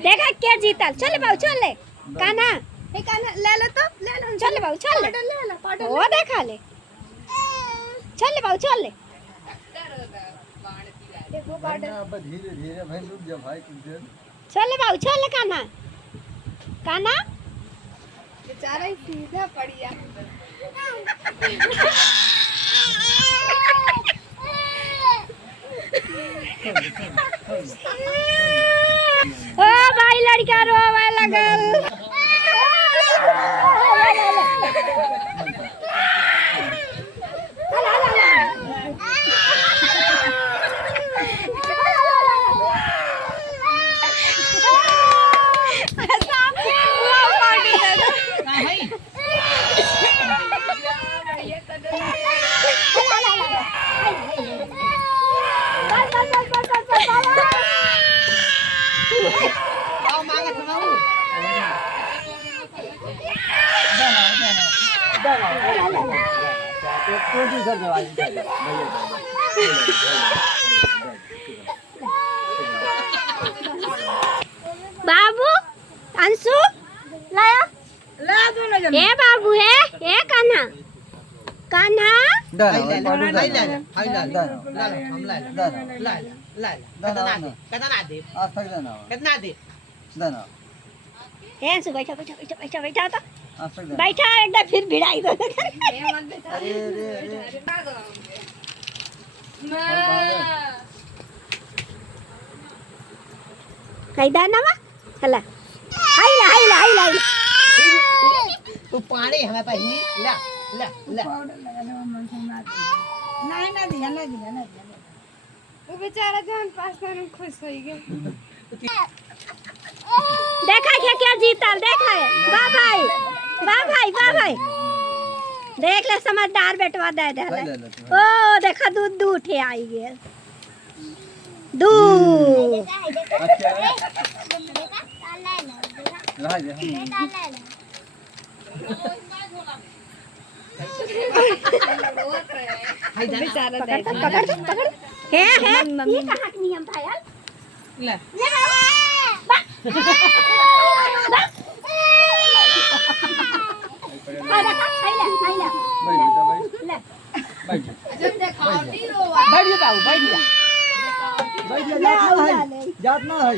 देखा क्या जीता। चल बाबू चल ले काना ले ले तो ले ले चल बाबू चल ले वो देखा ले चल बाबू चल ले देखो धीरे धीरे भाई रुक जा भाई चल बाबू चल काना काना बेचारा ही सीधा पड़ गया। ओ भाई लड़का रोवे लगल। बाबू अंशु लाया ला दोनों जन ए बाबू है ए कान्हा कान्हा अंशु बैठा बैठा बैठा बैठा बैठा तो बैठा एकदम फिर भिड़ाई दो। कैदा ना वा हला हाइला हाइला हाइला तू पानी हमें पहली ला ला ला नहीं ना दिया ना दिया ना वो बेचारा जान पास में खुश हो गया। देखा क्या जीता देखा है वाह भाई वाह भाई वाह भाई देख ले समझदार बेटवा दे दे ओ देखा दूध दूध उठे आई गए दूध बेचारा पकड़ पकड़ है ये कहां का नियम था यार ले जात ना है